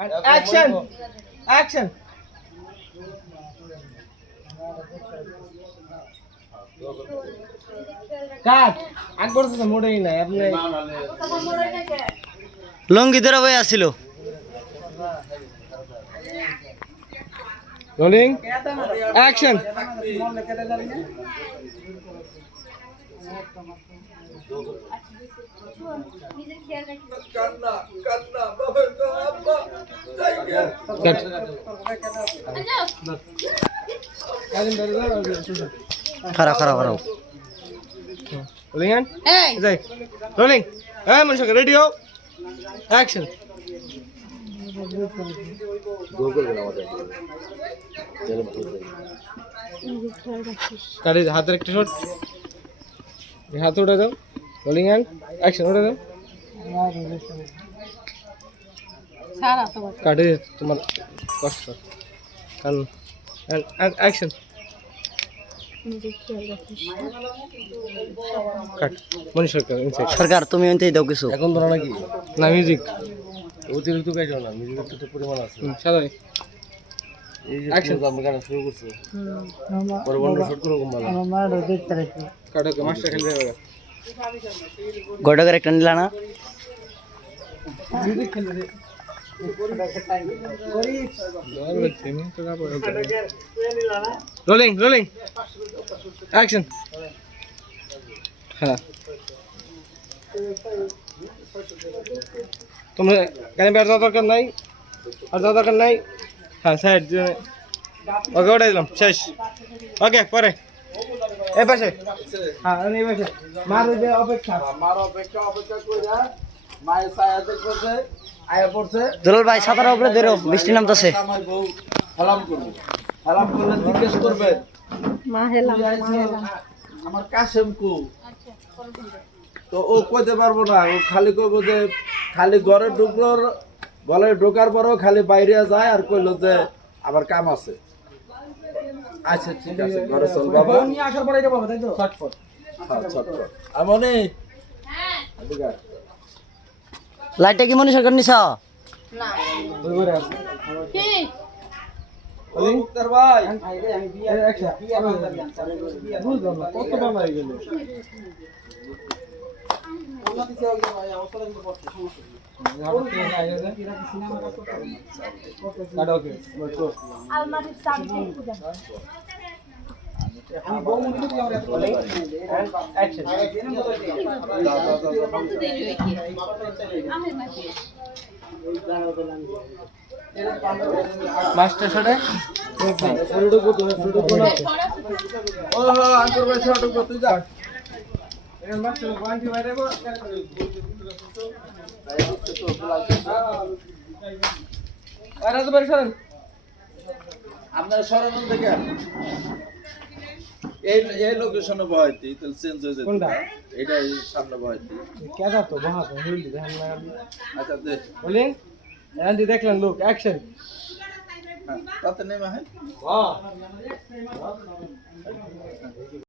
Action! Action! কাট আগ পর্যন্ত মোড়েই নাই আপনি লঙ্গি ধরে বই আসছিল রোলিং অ্যাকশন খারাপ খারাপ খারাপ রোলিং এন্ড যাই রোলিং এই মনুষ্য রেডি হও অ্যাকশন কাটে হাতের একটা শট হাত উঠে দাও রোলিং এন্ড অ্যাকশন উঠে দাও কাটে তোমার কষ্ট কারণ অ্যাকশন কাট মনুষ্য সরকার তুমি এনতেই দাও কিছু এখন ধরো নাকি না মিউজিক অতিরিক্ত গাইছো না মিউজিকের তো পরিমাণ আছে সাদাই এই যে অ্যাকশন আমরা গান শুরু করছি পরে বন্ধ শট করো কম ভালো আমার দেখতে রাখো কাটো কে মাস্টার খেলতে হবে গডগর একটা নিলা না মিউজিক খেলে রে রোলিং রোলিং অ্যাকশন হ্যাঁ তোমরা কেন বের যাওয়ার দরকার নাই আর যাওয়ার দরকার নাই হ্যাঁ সাইড ওকে ওটাই দিলাম শেষ ওকে পরে এই পাশে হ্যাঁ এই পাশে মার যে অপেক্ষা করে মায়ের ছায়া দেখছে আয়া পড়ছে দুলাল ভাই সাতার উপরে ধরো বৃষ্টি নামতেছে আমার বউ হালাম করবে হালাম করলে জিজ্ঞেস করবে মা হেলাম আমার কাশেম কো তো ও কইতে পারবো না ও খালি কইবো যে খালি ঘরে ঢুকলোর গলে ঢোকার পরও খালি বাইরে যায় আর কইলো যে আবার কাম আছে আচ্ছা ঠিক আছে ঘরে চল বাবা নিয়ে আসার পরে এটা বলবো তাই তো ছটফট হ্যাঁ ছটফট আমনে হ্যাঁ এদিকে লাইটটা কি মনে সরকার নিছ না ওই ঘরে আছে কি ওই মুক্তার ভাই আমি বিয়া আচ্ছা বিয়া বুঝলাম না কত দাম হয়ে গেল আলমারির চাবি মাস্টার শটে ও আন্তর ভাই শট করতে যা এর মাস্টার ওয়ান্টি বাইরে বল আরে তো বাড়ি সরেন আপনারা সরেন থেকে এই লোকেশনে বহাইতি তাহলে চেঞ্জ হয়ে যাবে কোনটা এটা এই সামনে বহাইতি কেডা তো বহা তো হইলি দেখেন না আচ্ছা দেখ বলেন এন্ড দেখলেন লোক অ্যাকশন তাতে নেমে হয়